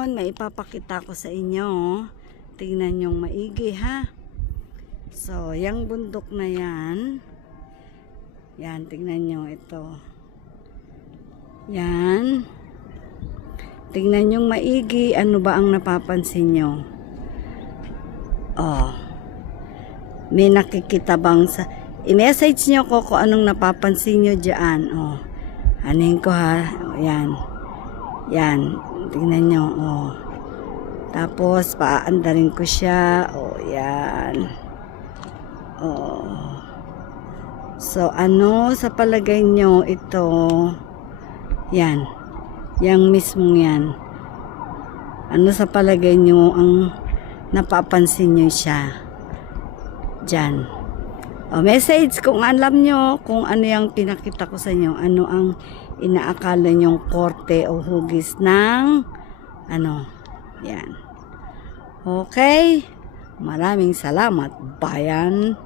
ngayon, may ipapakita ko sa inyo. Tingnan nyong maigi ha. So, yung bundok na yan. Yan, tingnan nyo ito. Yan. Tingnan nyong maigi. Ano ba ang napapansin nyo? Oh. May nakikita bang sa... I-message nyo ko kung anong napapansin nyo dyan. Oh. Anin ko ha. Oh, yan. Yan. Tingnan nyo. Oh. Tapos, paandarin ko siya. Oh, yan. Oh. So, ano sa palagay nyo ito? Yan. Yang mismong yan. Ano sa palagay nyo ang napapansin nyo siya? Diyan. O, message kung alam nyo kung ano yung pinakita ko sa inyo. Ano ang inaakala nyong korte o hugis ng ano. Yan. Okay. Maraming salamat, bayan.